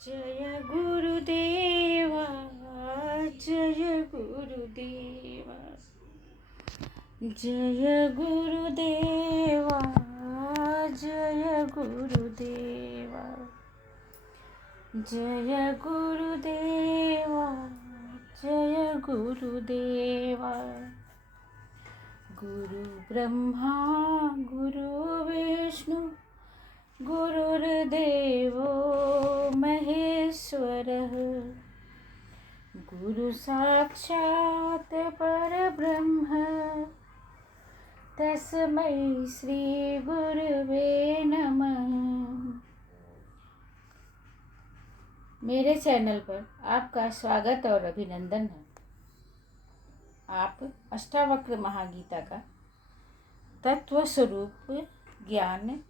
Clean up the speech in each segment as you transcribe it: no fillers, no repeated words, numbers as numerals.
जय गुरुदेवा, जय गुरुदेवा, जय गुरुदेवा, जय गुरुदेवा, जय गुरुदेवा, जय गुरुदेवा। गुरु ब्रह्मा गुरु विष्णु गुरुर्देवो महेश्वरः, गुरु साक्षात् परब्रह्म तस्मै श्री गुरुवे नमः। मेरे चैनल पर आपका स्वागत और अभिनंदन है। आप अष्टावक्र महागीता का तत्व स्वरूप ज्ञान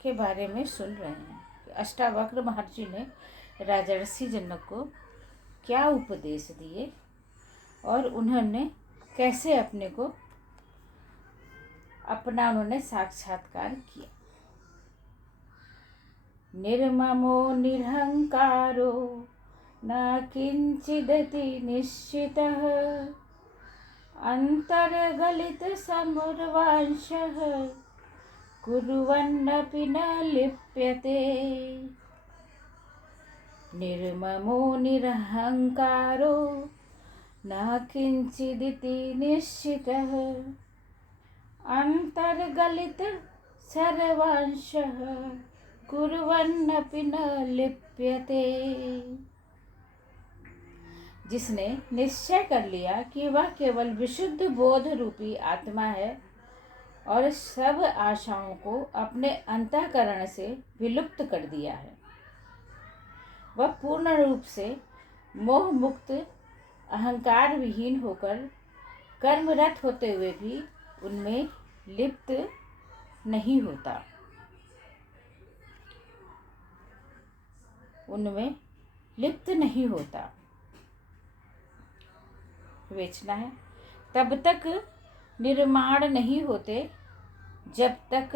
के बारे में सुन रहे हैं। अष्टावक्र महर्षि ने राजर्षि जनक को क्या उपदेश दिए और उन्होंने कैसे अपने को उन्होंने साक्षात्कार किया। निर्ममो निरहंकारो न किंचिदति निश्चितः, अंतर्गलित समुर्वांशः कुर्वन्नपि न लिप्यते। निर्ममो निरहंकारो न किंचिदिति निश्चितः, अंतर्गलित सर्वांशः कुर्वन्नपि न लिप्यते। जिसने निश्चय कर लिया कि वह केवल विशुद्ध बोध रूपी आत्मा है और सब आशाओं को अपने अंतःकरण से विलुप्त कर दिया है, वह पूर्ण रूप से मोह मुक्त अहंकार विहीन होकर कर्मरत होते हुए भी उनमें लिप्त नहीं होता, उनमें लिप्त नहीं होता। बेचना है तब तक निर्माण नहीं होते जब तक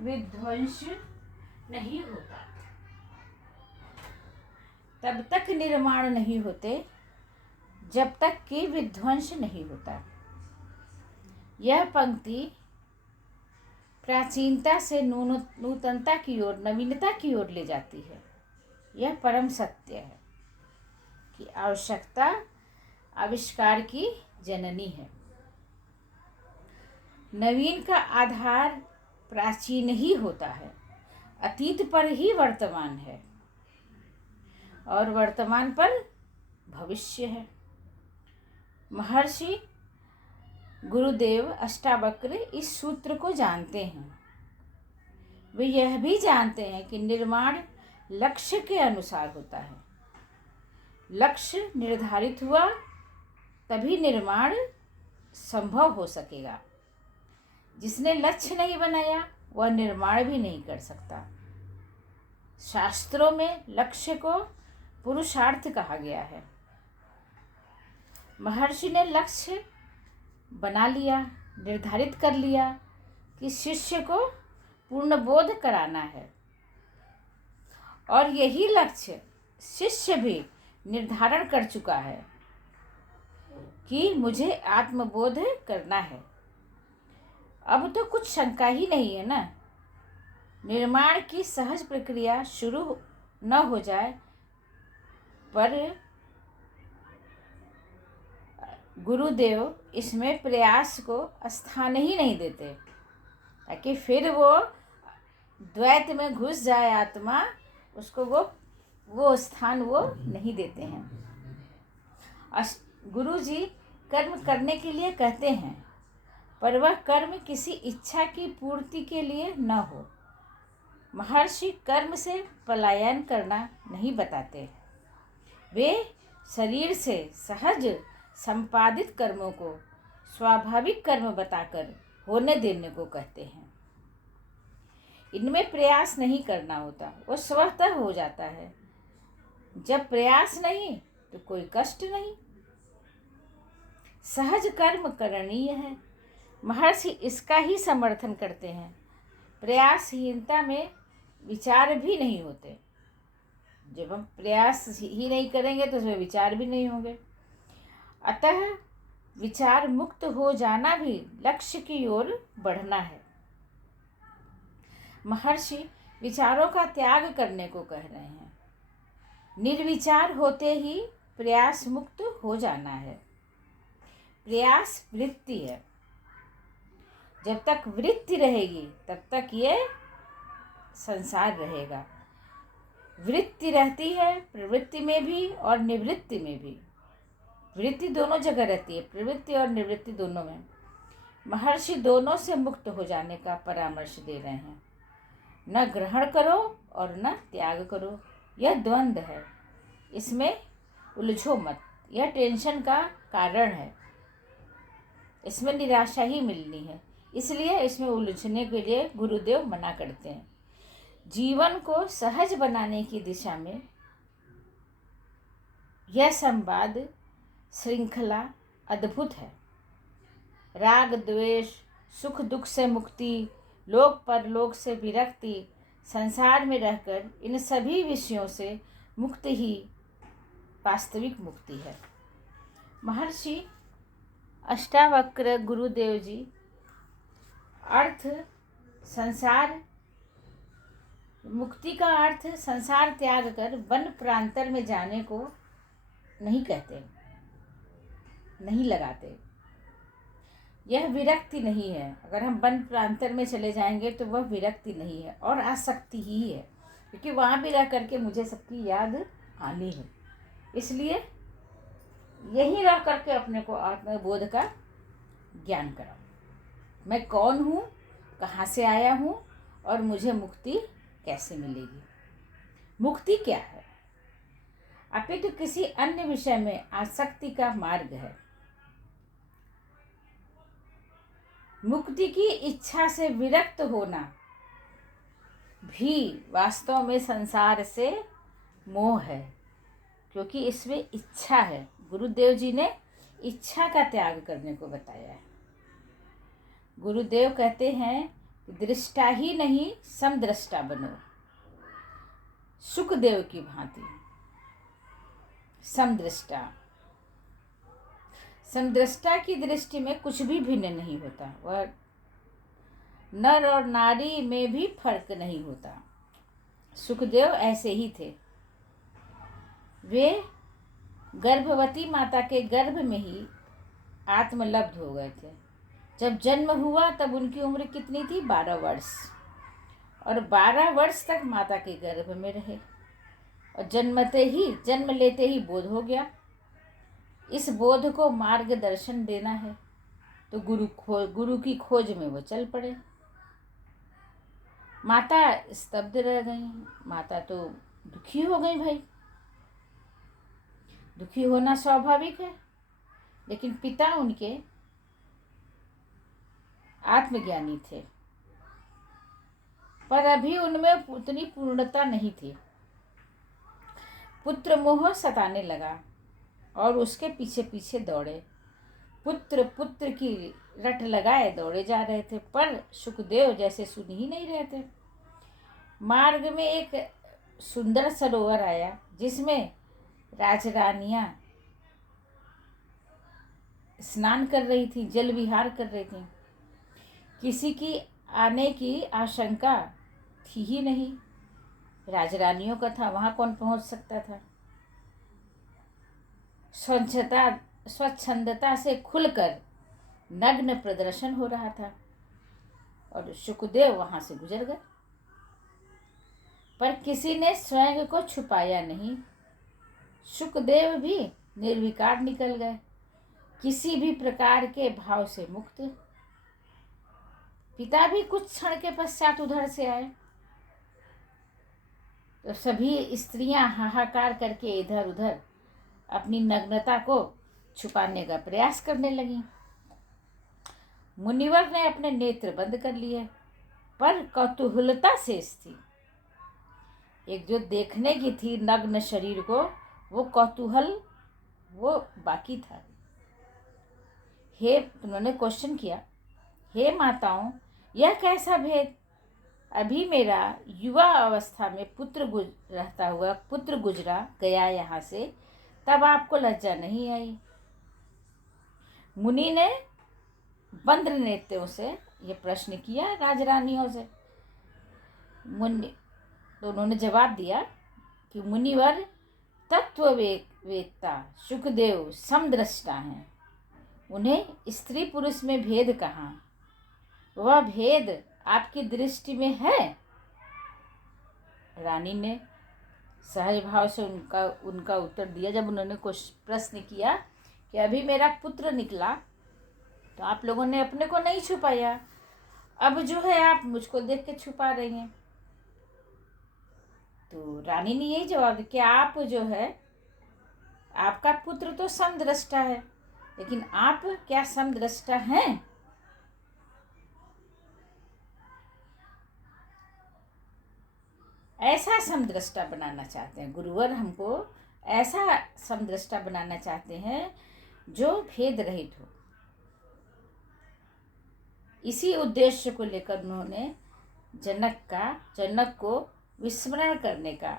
विध्वंस नहीं होता, तब तक निर्माण नहीं होते जब तक कि विध्वंस नहीं होता। यह पंक्ति प्राचीनता से नूतनता की ओर, नवीनता की ओर ले जाती है। यह परम सत्य है कि आवश्यकता आविष्कार की जननी है। नवीन का आधार प्राचीन ही होता है, अतीत पर ही वर्तमान है और वर्तमान पर भविष्य है। महर्षि गुरुदेव अष्टावक्र इस सूत्र को जानते हैं। वे यह भी जानते हैं कि निर्माण लक्ष्य के अनुसार होता है। लक्ष्य निर्धारित हुआ तभी निर्माण संभव हो सकेगा। जिसने लक्ष्य नहीं बनाया वह निर्माण भी नहीं कर सकता। शास्त्रों में लक्ष्य को पुरुषार्थ कहा गया है। महर्षि ने लक्ष्य बना लिया, निर्धारित कर लिया कि शिष्य को पूर्ण बोध कराना है, और यही लक्ष्य शिष्य भी निर्धारण कर चुका है कि मुझे आत्मबोध करना है। अब तो कुछ शंका ही नहीं है ना। निर्माण की सहज प्रक्रिया शुरू न हो जाए पर गुरुदेव इसमें प्रयास को स्थान ही नहीं देते, ताकि फिर वो द्वैत में घुस जाए आत्मा, उसको वो स्थान वो नहीं देते हैं। गुरु जी कर्म करने के लिए कहते हैं, पर वह कर्म किसी इच्छा की पूर्ति के लिए न हो। महर्षि कर्म से पलायन करना नहीं बताते। वे शरीर से सहज संपादित कर्मों को स्वाभाविक कर्म बताकर होने देने को कहते हैं। इनमें प्रयास नहीं करना होता, वो स्वतः हो जाता है। जब प्रयास नहीं तो कोई कष्ट नहीं। सहज कर्म करणीय है। महर्षि इसका ही समर्थन करते हैं। प्रयासहीनता में विचार भी नहीं होते। जब हम प्रयास ही नहीं करेंगे तो उसमें विचार भी नहीं होंगे। अतः विचार मुक्त हो जाना भी लक्ष्य की ओर बढ़ना है। महर्षि विचारों का त्याग करने को कह रहे हैं। निर्विचार होते ही प्रयास मुक्त हो जाना है। प्रयास वृत्ति है। जब तक वृत्ति रहेगी तब तक ये संसार रहेगा। वृत्ति रहती है प्रवृत्ति में भी और निवृत्ति में भी। वृत्ति दोनों जगह रहती है, प्रवृत्ति और निवृत्ति दोनों में। महर्षि दोनों से मुक्त हो जाने का परामर्श दे रहे हैं। न ग्रहण करो और न त्याग करो, यह द्वंद्व है। इसमें उलझो मत, यह टेंशन का कारण है। इसमें निराशा ही मिलनी है, इसलिए इसमें उलझने के लिए गुरुदेव मना करते हैं। जीवन को सहज बनाने की दिशा में यह संवाद श्रृंखला अद्भुत है। राग द्वेष, सुख दुख से मुक्ति, लोक परलोक से विरक्ति, संसार में रहकर इन सभी विषयों से मुक्त ही वास्तविक मुक्ति है। महर्षि अष्टावक्र गुरुदेव जी अर्थ संसार मुक्ति का अर्थ संसार त्याग कर वन प्रांतर में जाने को नहीं कहते, नहीं लगाते। यह विरक्ति नहीं है। अगर हम वन प्रांतर में चले जाएंगे तो वह विरक्ति नहीं है और आसक्ति ही है, क्योंकि वहाँ भी रह करके मुझे सबकी याद आनी है। इसलिए यहीं रह करके अपने को आत्मबोध का ज्ञान कराओ। मैं कौन हूँ, कहाँ से आया हूँ और मुझे मुक्ति कैसे मिलेगी। मुक्ति क्या है? अपितु किसी अन्य विषय में आसक्ति का मार्ग है। मुक्ति की इच्छा से विरक्त होना भी वास्तव में संसार से मोह है, क्योंकि इसमें इच्छा है। गुरुदेव जी ने इच्छा का त्याग करने को बताया है। गुरुदेव कहते हैं, दृष्टा ही नहीं समदृष्टा बनो, सुखदेव की भांति समदृष्टा। समदृष्टा की दृष्टि में कुछ भी भिन्न नहीं होता। वह नर और नारी में भी फर्क नहीं होता। सुखदेव ऐसे ही थे। वे गर्भवती माता के गर्भ में ही आत्मलब्ध हो गए थे। जब जन्म हुआ तब उनकी उम्र कितनी थी? 12 वर्ष। और 12 वर्ष तक माता के गर्भ में रहे और जन्म लेते ही बोध हो गया। इस बोध को मार्गदर्शन देना है तो गुरु की खोज में वो चल पड़े। माता स्तब्ध रह गई। माता तो दुखी हो गई। भाई, दुखी होना स्वाभाविक है, लेकिन पिता उनके आत्मज्ञानी थे, पर अभी उनमें उतनी पूर्णता नहीं थी। पुत्र मोह सताने लगा और उसके पीछे पीछे दौड़े। पुत्र की रट लगाए दौड़े जा रहे थे, पर सुखदेव जैसे सुन ही नहीं रहे थे। मार्ग में एक सुंदर सरोवर आया जिसमें राजरानियां स्नान कर रही थी, जल विहार कर रही थी। किसी की आने की आशंका थी ही नहीं। राजरानियों का था, वहां कौन पहुंच सकता था। स्वच्छंदता से खुलकर नग्न प्रदर्शन हो रहा था और सुखदेव वहां से गुजर गए, पर किसी ने स्वयं को छुपाया नहीं। सुखदेव भी निर्विकार निकल गए, किसी भी प्रकार के भाव से मुक्त। पिता भी कुछ क्षण के पश्चात उधर से आए तो सभी स्त्रियां हाहाकार करके इधर उधर अपनी नग्नता को छुपाने का प्रयास करने लगी। मुनिवर ने अपने नेत्र बंद कर लिए, पर कौतूहलता शेष थी। एक जो देखने की थी नग्न शरीर को, वो कौतूहल वो बाकी था। उन्होंने क्वेश्चन किया, हे माताओं, यह कैसा भेद? अभी मेरा युवा अवस्था में रहता हुआ पुत्र गुजरा गया यहाँ से, तब आपको लज्जा नहीं आई। मुनि ने बंद नेत्रों से ये प्रश्न किया राजरानियों से। मुनि तो उन्होंने जवाब दिया कि मुनिवर तत्ववेत्ता सुखदेव समदृष्टा हैं, उन्हें स्त्री पुरुष में भेद कहाँ, वह भेद आपकी दृष्टि में है। रानी ने सहज भाव से उनका उत्तर दिया। जब उन्होंने कुछ प्रश्न किया कि अभी मेरा पुत्र निकला, तो आप लोगों ने अपने को नहीं छुपाया, अब जो है आप मुझको देख के छुपा रही हैं। तो रानी ने यही जवाब दिया कि आप जो है, आपका पुत्र तो समदृष्टा है, लेकिन आप क्या समदृष्टा हैं? ऐसा समदृष्टा बनाना चाहते हैं गुरुवर, हमको ऐसा समदृष्टा बनाना चाहते हैं जो भेद रहित हो। इसी उद्देश्य को लेकर उन्होंने जनक को विस्मरण करने का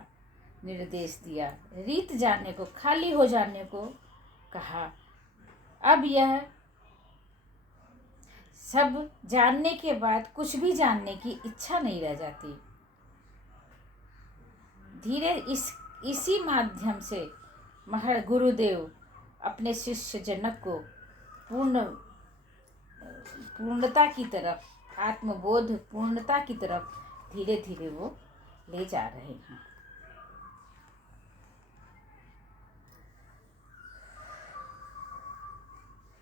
निर्देश दिया, रीत जानने को, खाली हो जाने को कहा। अब यह सब जानने के बाद कुछ भी जानने की इच्छा नहीं रह जाती। धीरे इसी माध्यम से गुरुदेव अपने शिष्य जनक को पूर्णता की तरफ, आत्मबोध पूर्णता की तरफ धीरे धीरे वो ले जा रहे हैं।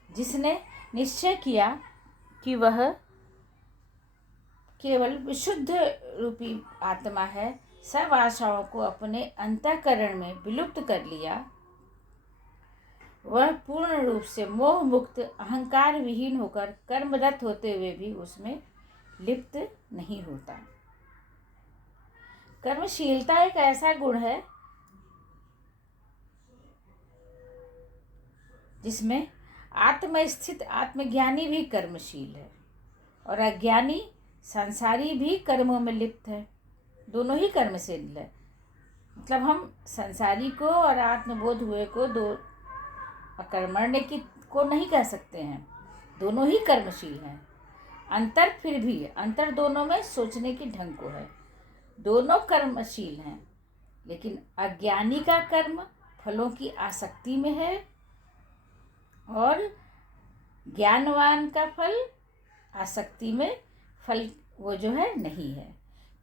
जिसने निश्चय किया कि वह केवल विशुद्ध रूपी आत्मा है, सब आशाओं को अपने अंतःकरण में विलुप्त कर लिया, वह पूर्ण रूप से मोह मुक्त, अहंकार विहीन होकर कर्मरत होते हुए भी उसमें लिप्त नहीं होता। कर्मशीलता एक ऐसा गुण है जिसमें आत्मस्थित आत्मज्ञानी भी कर्मशील है और अज्ञानी संसारी भी कर्मों में लिप्त है। दोनों ही कर्मशील है। मतलब हम संसारी को और आत्मबोध हुए को दो अकर्मण्य को नहीं कह सकते हैं, दोनों ही कर्मशील हैं। अंतर फिर भी अंतर दोनों में सोचने की ढंग को है। दोनों कर्मशील हैं, लेकिन अज्ञानी का कर्म फलों की आसक्ति में है और ज्ञानवान का फल आसक्ति में फल वो जो है नहीं है।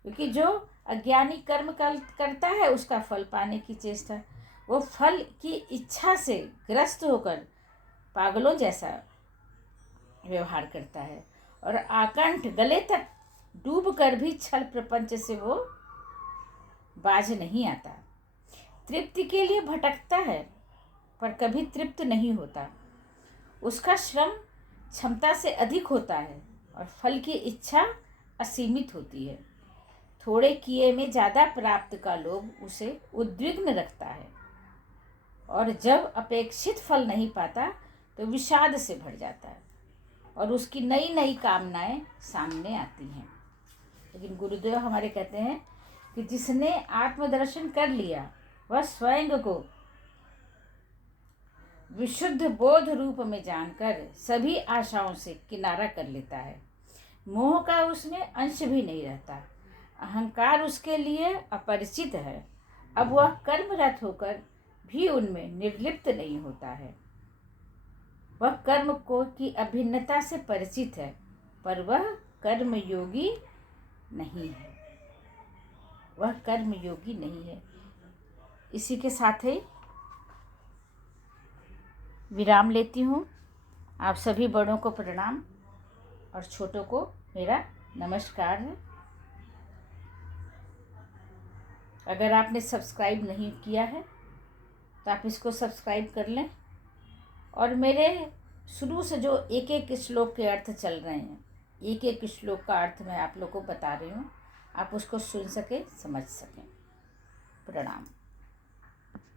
क्योंकि जो अज्ञानी कर्म करता है उसका फल पाने की चेष्टा, वो फल की इच्छा से ग्रस्त होकर पागलों जैसा व्यवहार करता है और आकंठ गले तक डूब कर भी छल प्रपंच से वो बाज नहीं आता। तृप्ति के लिए भटकता है पर कभी तृप्त नहीं होता। उसका श्रम क्षमता से अधिक होता है और फल की इच्छा असीमित होती है। थोड़े किए में ज़्यादा प्राप्त का लोभ उसे उद्विग्न रखता है और जब अपेक्षित फल नहीं पाता तो विषाद से भर जाता है और उसकी नई नई कामनाएं सामने आती हैं। लेकिन गुरुदेव हमारे कहते हैं कि जिसने आत्मदर्शन कर लिया वह स्वयं को विशुद्ध बोध रूप में जानकर सभी आशाओं से किनारा कर लेता है। मोह का उसमें अंश भी नहीं रहता। अहंकार उसके लिए अपरिचित है। अब वह कर्मरत होकर भी उनमें निर्लिप्त नहीं होता है। वह कर्म को की अभिन्नता से परिचित है, पर वह कर्मयोगी नहीं है। वह कर्मयोगी नहीं है। इसी के साथ ही विराम लेती हूँ। आप सभी बड़ों को प्रणाम और छोटों को मेरा नमस्कार है। अगर आपने सब्सक्राइब नहीं किया है तो आप इसको सब्सक्राइब कर लें और मेरे शुरू से जो एक एक श्लोक के अर्थ चल रहे हैं, एक एक श्लोक का अर्थ मैं आप लोग को बता रही हूँ, आप उसको सुन सकें, समझ सकें। प्रणाम।